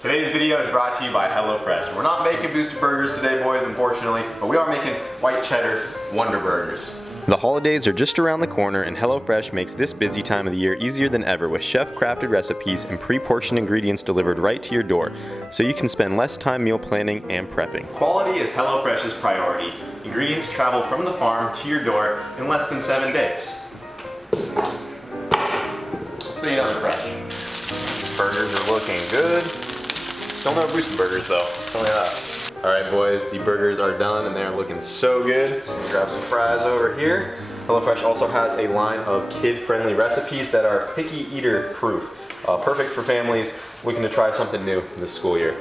Today's video is brought to you by HelloFresh. We're not making boosted burgers today, boys, unfortunately, but we are making white cheddar Wonder Burgers. The holidays are just around the corner, and HelloFresh makes this busy time of the year easier than ever with chef-crafted recipes and pre-portioned ingredients delivered right to your door, so you can spend less time meal planning and prepping. Quality is HelloFresh's priority. Ingredients travel from the farm to your door in less than 7 days. So you know they're fresh. Burgers are looking good. Still no boosted burgers though, I'll tell you that. All right, boys, the burgers are done and they're looking so good. So I'm gonna grab some fries over here. HelloFresh also has a line of kid-friendly recipes that are picky eater proof. Perfect for families looking to try something new this school year.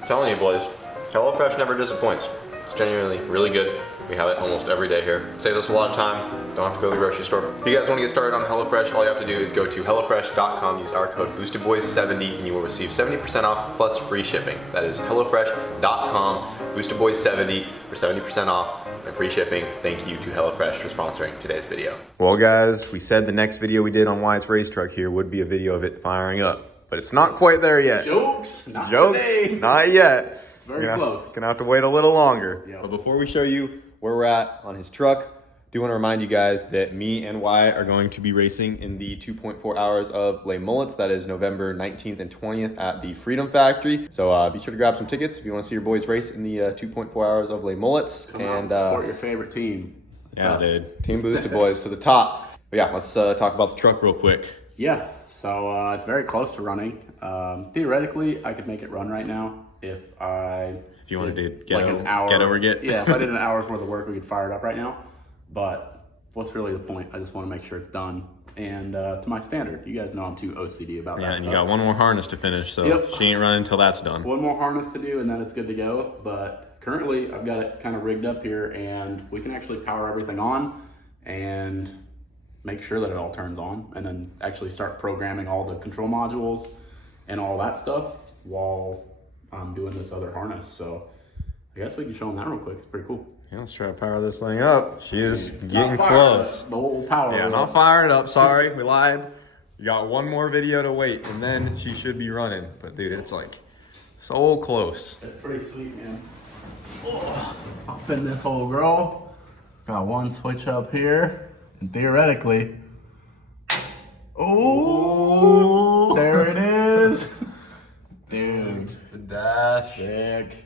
I'm telling you, boys, HelloFresh never disappoints. It's genuinely really good. We have it almost every day here. Saves us a lot of time. Don't have to go to the grocery store. If you guys want to get started on HelloFresh, all you have to do is go to HelloFresh.com, use our code BoostedBoys70, and you will receive 70% off plus free shipping. That is HelloFresh.com, BoostedBoys70 for 70% off and free shipping. Thank you to HelloFresh for sponsoring today's video. Well, guys, we said the next video we did on Wyatt's race truck here would be a video of it firing up, but it's not quite there yet. Jokes, not today. Not yet. It's very close. Gonna have to wait a little longer. Yep. But before we show you where we're at on his truck, do want to remind you guys that me and Wyatt are going to be racing in the 2.4 hours of Les Mullets. That is November 19th and 20th at the Freedom Factory. So be sure to grab some tickets if you want to see your boys race in the 2.4 hours of Les Mullets. Come on, support your favorite team. Yeah, dude. Team Boosted Boys to the top. But yeah, let's talk about the truck real quick. Yeah, so it's very close to running. Theoretically, I could make it run right now if you wanted to get. Yeah, if I did an hour's worth of work, we could fire it up right now. But what's really the point? I just want to make sure it's done. And to my standard, you guys know I'm too OCD about that. Yeah, and you got one more harness to finish, so yep. She ain't running until that's done. One more harness to do, and then it's good to go. But currently, I've got it kind of rigged up here, and we can actually power everything on and make sure that it all turns on, and then actually start programming all the control modules and all that stuff while I'm doing this other harness. So I guess we can show them that real quick. It's pretty cool. Yeah, let's try to power this thing up. She is getting close. The whole power. Yeah, not firing it up. Sorry, we lied. You got one more video to wait, and then she should be running. But dude, it's like so close. It's pretty sweet, man. Oh, up in this old girl. Got one switch up here, and theoretically, oh, there it is, dude. The dash. Sick.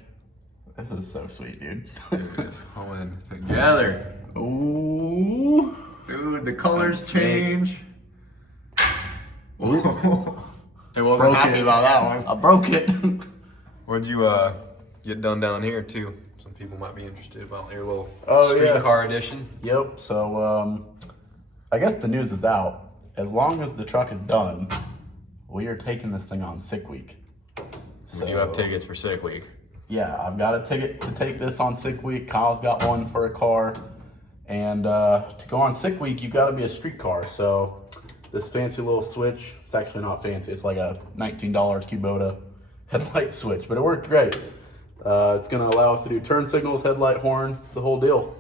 This is so sweet, dude. Dude, it's coming together. Ooh. Dude, the colors change. Ooh. I wasn't happy about that one. I broke it. What'd you get done down here too? Some people might be interested about your little streetcar edition. Yep, so I guess the news is out. As long as the truck is done, we are taking this thing on sick week. So you have tickets for sick week. Yeah, I've got a ticket to take this on sick week. Kyle's got one for a car. And to go on sick week, you gotta be a street car. So this fancy little switch, it's actually not fancy. It's like a $19 Kubota headlight switch, but it worked great. It's gonna allow us to do turn signals, headlight, horn, the whole deal.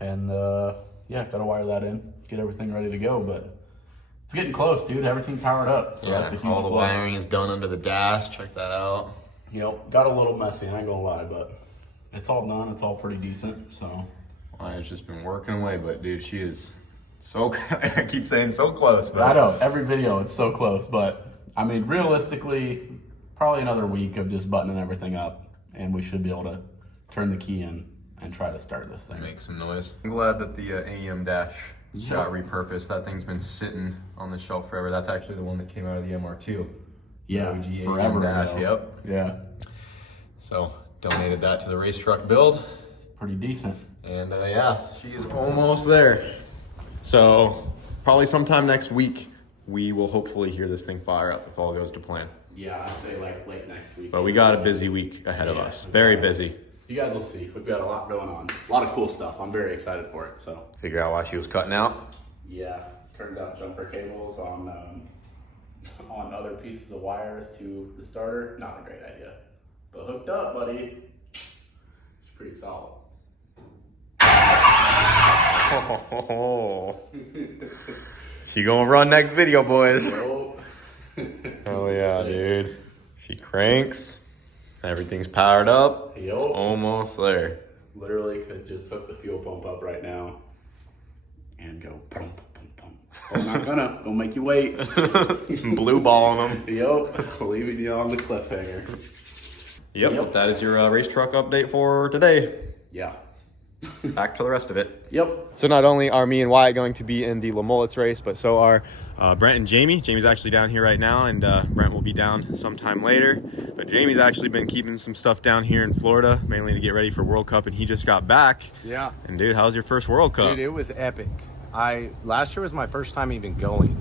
And yeah, gotta wire that in, get everything ready to go. But it's getting close, dude. Everything powered up. So yeah, that's a huge all the plus. wiring is done under the dash. Check that out. Yep, got a little messy, I ain't gonna lie, but it's all done. It's all pretty decent, so. I've just been working away, but dude, she is so, I keep saying so close. But I know, every video it's so close, but I mean, realistically, probably another week of just buttoning everything up, and we should be able to turn the key in and try to start this thing. Make some noise. I'm glad that the AEM dash got repurposed. That thing's been sitting on the shelf forever. That's actually the one that came out of the MR2. Yeah, OG forever dash, ago. yep. Yeah. So donated that to the race truck build. Pretty decent. And yeah, she is almost there. So probably sometime next week, we will hopefully hear this thing fire up if all goes to plan. Yeah, I'd say like late next week. But we got a busy week ahead of us. Very busy. You guys will see. We've got a lot going on. A lot of cool stuff. I'm very excited for it, so. Figure out why she was cutting out. Yeah, turns out jumper cables on other pieces of wires to the starter, not a great idea. But hooked up, buddy, it's pretty solid. She gonna run next video, boys. So, Oh yeah, dude. She cranks. Everything's powered up. Yup. It's almost there. Literally could just hook the fuel pump up right now and go boom, boom, boom. Oh, not gonna make you wait. Blue balling them. Yup. Leaving you on the cliffhanger. Yep. That is your race truck update for today. Yeah. Back to the rest of it. Yep. So not only are me and Wyatt going to be in the Lamulets race, but so are Brent and Jamie. Jamie's actually down here right now, and Brent will be down sometime later. But Jamie's actually been keeping some stuff down here in Florida, mainly to get ready for World Cup, and he just got back. Yeah. And dude, how's your first World Cup? Dude, it was epic. Last year was my first time even going.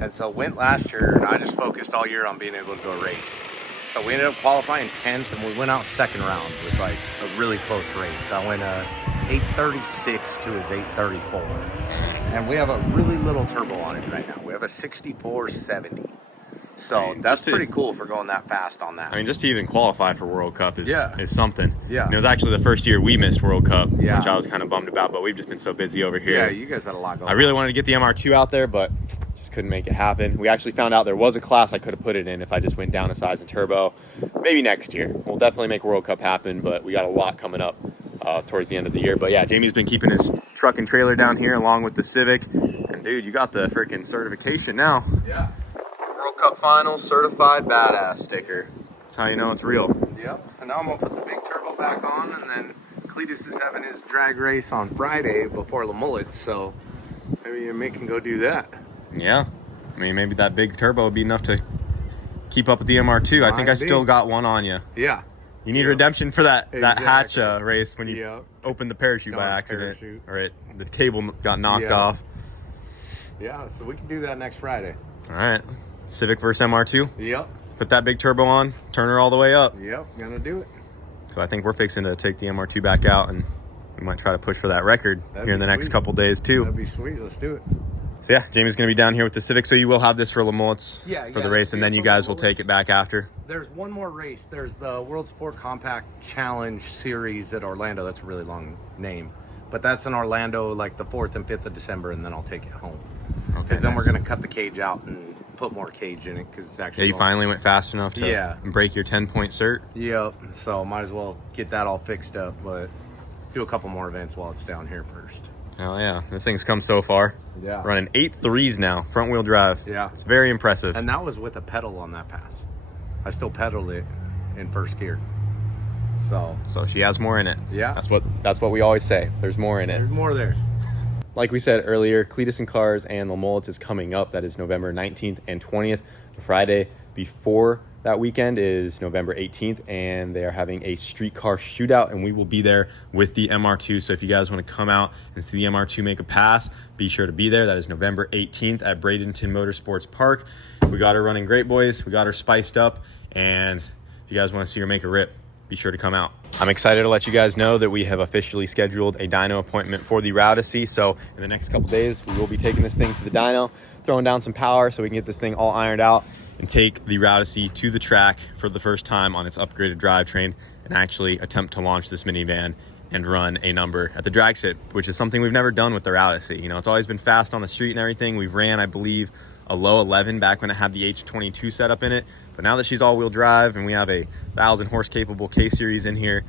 And so went last year, and I just focused all year on being able to go race. So we ended up qualifying 10th, and we went out second round with like a really close race. I went 836 to his 834. And we have a really little turbo on it right now. We have a 6470. So I mean, that's pretty cool for going that fast on that. I mean, just to even qualify for World Cup is something. Yeah. And it was actually the first year we missed World Cup, Yeah. which I was kind of bummed about, but we've just been so busy over here. Yeah, you guys had a lot going on. I really wanted to get the MR2 out there, but just couldn't make it happen. We actually found out there was a class I could have put it in if I just went down a size in turbo. Maybe next year. We'll definitely make World Cup happen, but we got a lot coming up towards the end of the year. But yeah, Jamie's been keeping his truck and trailer down here along with the Civic. And dude, you got the freaking certification now. Yeah. World Cup Finals Certified Badass sticker. That's how you know it's real. Yep. So now I'm gonna put the big turbo back on, and then Cletus is having his drag race on Friday before Lamulets, so maybe Mick can go do that. Yeah. I mean, maybe that big turbo would be enough to keep up with the MR2. I think I still got one on you. Yeah. You need redemption for that hatch Exactly. race when you opened the parachute by Darn accident. parachute. Or the table got knocked Yeah. off. Yeah. So we can do that next Friday. All right. Civic versus MR2. Yep. Put that big turbo on, turn her all the way up. Yep. Gonna do it. So I think we're fixing to take the MR2 back out, and we might try to push for that record That'd here in be the next sweet. couple days too. That'd be sweet. Let's do it. So yeah, Jamie's going to be down here with the Civic, so you will have this for Lamulets for the race, and then you guys will take it back after. There's one more race. There's the World Sport Compact Challenge Series at Orlando. That's a really long name. But that's in Orlando like the 4th and 5th of December, and then I'll take it home. Okay. Because then we're going to cut the cage out and put more cage in it, because it's actually... Yeah, you finally went fast enough to Yeah. break your 10-point cert. Yep. So might as well get that all fixed up, but do a couple more events while it's down here first. Oh yeah, this thing's come so far. Yeah. Running 8.3s now, front wheel drive. Yeah. It's very impressive. And that was with a pedal on that pass. I still pedaled it in first gear. So she has more in it. Yeah. That's what we always say. There's more in it. there's more there. Like we said earlier, Cletus and Cars and Lamulets is coming up. That is November 19th and 20th. The Friday before that weekend is November 18th, and they are having a streetcar shootout, and we will be there with the MR2. So if you guys want to come out and see the MR2 make a pass, be sure to be there. That is November 18th at Bradenton Motorsports Park. We got her running great, boys. We got her spiced up, and if you guys want to see her make a rip, be sure to come out. I'm excited to let you guys know that we have officially scheduled a dyno appointment for the Rowdesy. So in the next couple days, we will be taking this thing to the dyno, throwing down some power so we can get this thing all ironed out and take the Rowdesy to the track for the first time on its upgraded drivetrain and actually attempt to launch this minivan and run a number at the drag strip, which is something we've never done with the Rowdesy. You know, it's always been fast on the street and everything. We've ran, I believe, a low 11 back when it had the H22 setup in it. But now that she's all-wheel drive and we have a 1,000 horse capable K-Series in here,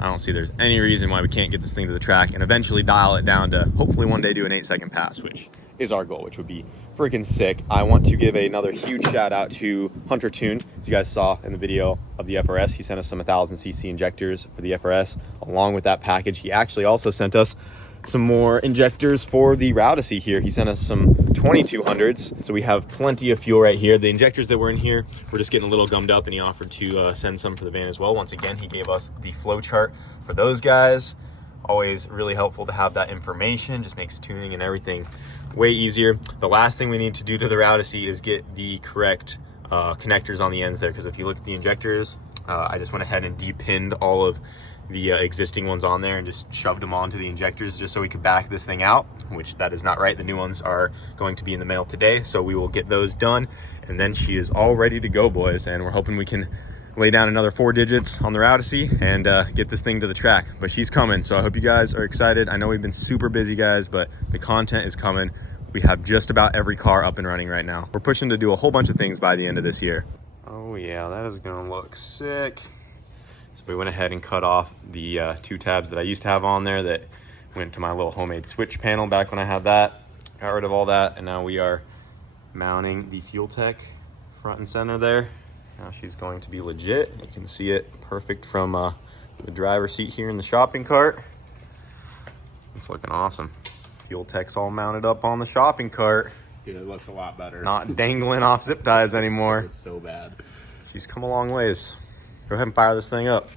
I don't see there's any reason why we can't get this thing to the track and eventually dial it down to hopefully one day do an 8-second pass, which is our goal, which would be freaking sick. I want to give another huge shout out to Hunter Tune. As you guys saw in the video of the FRS, he sent us some 1,000cc injectors for the FRS. Along with that package, he actually also sent us some more injectors for the Rowdesy here. He sent us some 2200s, so we have plenty of fuel right here. The injectors that were in here were just getting a little gummed up, and he offered to send some for the van as well. Once again, he gave us the flow chart for those guys. Always really helpful to have that information. Just makes tuning and everything way easier. The last thing we need to do to the Rowdesy is get the correct connectors on the ends there, because if you look at the injectors, I just went ahead and depinned all of the existing ones on there and just shoved them onto the injectors just so we could back this thing out, which that is not right. The new ones are going to be in the mail today, so we will get those done, and then she is all ready to go, boys, and we're hoping we can lay down another 4 digits on the Rowdesy and get this thing to the track. But she's coming, so I hope you guys are excited. I know we've been super busy, guys, but the content is coming. We have just about every car up and running right now. We're pushing to do a whole bunch of things by the end of this year. Oh yeah, that is gonna look sick. So we went ahead and cut off the 2 tabs that I used to have on there that went to my little homemade switch panel back when I had that. Got rid of all that, and now we are mounting the Fuel Tech front and center there. Now she's going to be legit. You can see it perfect from the driver's seat here in the shopping cart. It's looking awesome. Fuel Tech's all mounted up on the shopping cart. Dude, it looks a lot better. Not dangling off zip ties anymore. It's so bad. She's come a long ways. Go ahead and fire this thing up.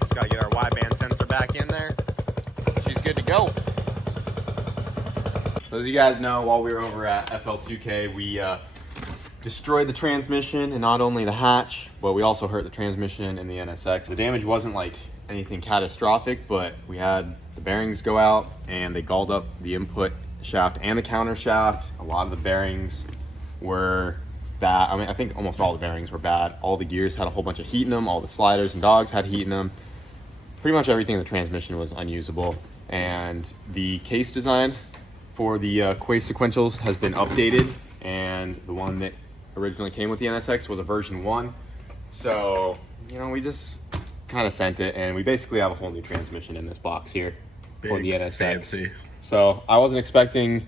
Just gotta get our wideband sensor back in there. She's good to go. So as you guys know, while we were over at FL2K, we destroyed the transmission and not only the hatch, but we also hurt the transmission and the NSX. The damage wasn't like anything catastrophic, but we had the bearings go out and they galled up the input shaft and the counter shaft. A lot of the bearings were bad. I mean, I think almost all the bearings were bad. All the gears had a whole bunch of heat in them. All the sliders and dogs had heat in them. Pretty much everything in the transmission was unusable. And the case design for the Quay sequentials has been updated, and the one that originally came with the NSX was a version 1. So, you know, we just kind of sent it, and we basically have a whole new transmission in this box here for the NSX. Fancy. So I wasn't expecting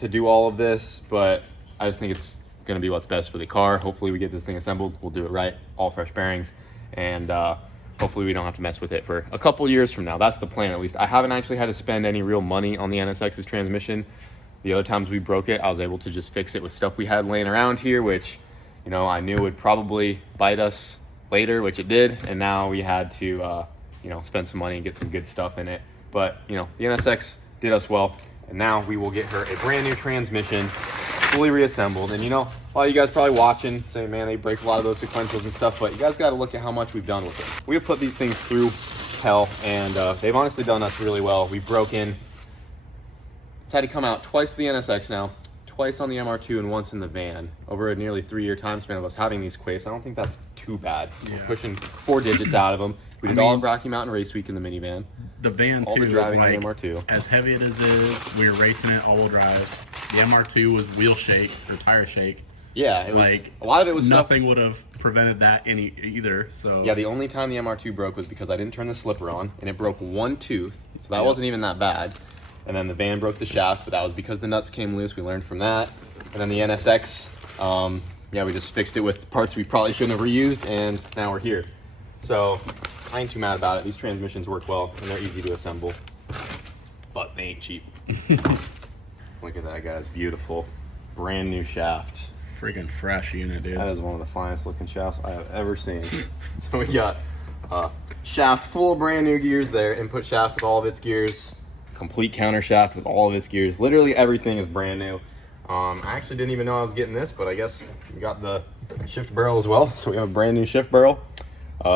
to do all of this, but I just think it's going to be what's best for the car. Hopefully we get this thing assembled. We'll do it right, all fresh bearings, and hopefully we don't have to mess with it for a couple years from now. That's the plan, at least. I haven't actually had to spend any real money on the NSX's transmission. The other times we broke it, I was able to just fix it with stuff we had laying around here, which, you know, I knew would probably bite us later, which it did. And now we had to, you know, spend some money and get some good stuff in it. But, you know, the NSX did us well. And now we will get her a brand new transmission, fully reassembled. And, you know, a lot of you guys probably watching saying, man, they break a lot of those sequentials and stuff. But you guys got to look at how much we've done with it. We have put these things through hell, and they've honestly done us really well. We've broken... It's had to come out twice to the NSX now, twice on the MR2 and once in the van over a nearly 3-year time span of us having these quaifs. I don't think that's too bad. Yeah. We're pushing 4 digits out of them. We did all of Rocky Mountain Race Week in the minivan. The van all too the driving is like, on the MR2. As heavy as it is, we were racing it all-wheel drive. The MR2 was wheel shake or tire shake. Yeah, it was, like a lot of it was nothing would have prevented that either. So yeah, the only time the MR2 broke was because I didn't turn the slipper on, and it broke 1 tooth. So that wasn't even that bad. And then the van broke the shaft, but that was because the nuts came loose. We learned from that. And then the NSX, yeah, we just fixed it with parts we probably shouldn't have reused, and now we're here. So I ain't too mad about it. These transmissions work well, and they're easy to assemble, but they ain't cheap. Look at that, guys. Beautiful. Brand new shaft. Freaking fresh unit, dude. That is one of the finest looking shafts I have ever seen. So we got shaft full of brand new gears there, input shaft with all of its gears, complete counter shaft with all of its gears. Literally everything is brand new. I actually didn't even know I was getting this, but I guess we got the shift barrel as well. So we have a brand new shift barrel.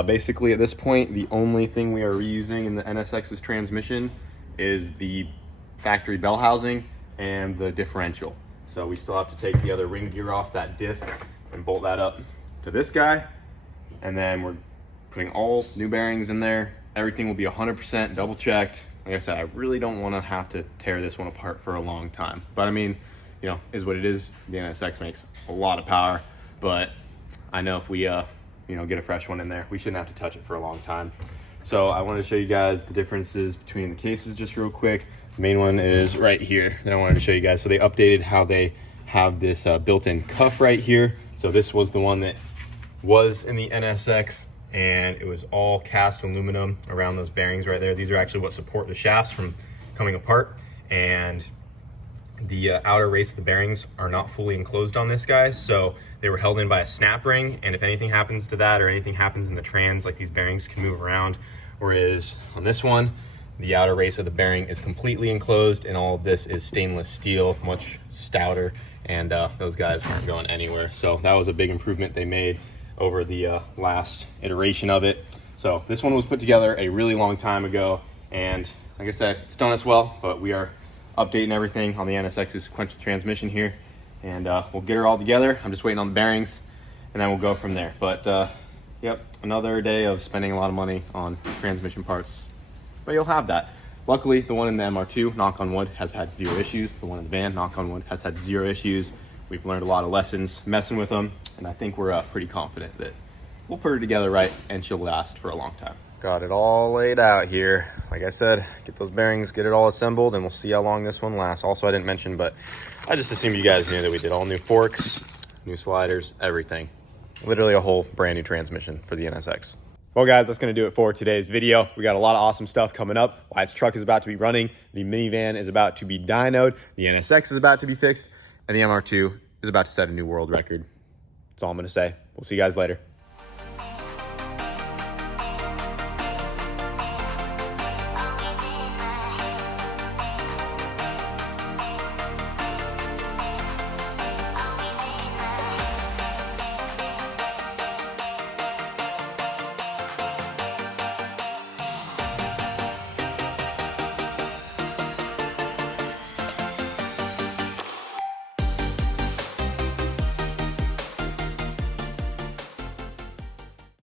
Basically at this point, the only thing we are reusing in the NSX's transmission is the factory bell housing and the differential. So we still have to take the other ring gear off that diff and bolt that up to this guy. And then we're putting all new bearings in there. Everything will be 100% double checked. Like I said, I really don't want to have to tear this one apart for a long time. But I mean, you know, is what it is. The NSX makes a lot of power, but I know if we, you know, get a fresh one in there, we shouldn't have to touch it for a long time. So I wanted to show you guys the differences between the cases just real quick. The main one is right here that I wanted to show you guys. So they updated how they have this built-in cuff right here. So this was the one that was in the NSX, and it was all cast aluminum around those bearings right there. These are actually what support the shafts from coming apart, and the outer race of the bearings are not fully enclosed on this guy, so they were held in by a snap ring, and if anything happens to that or anything happens in the trans, like these bearings can move around, whereas on this one, the outer race of the bearing is completely enclosed, and all of this is stainless steel, much stouter, and those guys aren't going anywhere. So that was a big improvement they made over the last iteration of it. So this one was put together a really long time ago, and like I said, it's done as well, but we are updating everything on the NSX's sequential transmission here, and we'll get her all together. I'm just waiting on the bearings, and then we'll go from there. But Yep, another day of spending a lot of money on transmission parts, but you'll have that. Luckily, the one in the MR2, knock on wood, has had 0 issues. The one in the van, knock on wood, has had 0 issues. We've learned a lot of lessons messing with them, and I think we're pretty confident that we'll put her together right and she'll last for a long time. Got it all laid out here. Like I said, get those bearings, get it all assembled, and we'll see how long this one lasts. Also, I didn't mention, but I just assumed you guys knew that we did all new forks, new sliders, everything. Literally a whole brand new transmission for the NSX. Well, guys, that's going to do it for today's video. We got a lot of awesome stuff coming up. Wyatt's truck is about to be running. The minivan is about to be dynoed. The NSX is about to be fixed. And the MR2 is about to set a new world record. That's all I'm going to say. We'll see you guys later.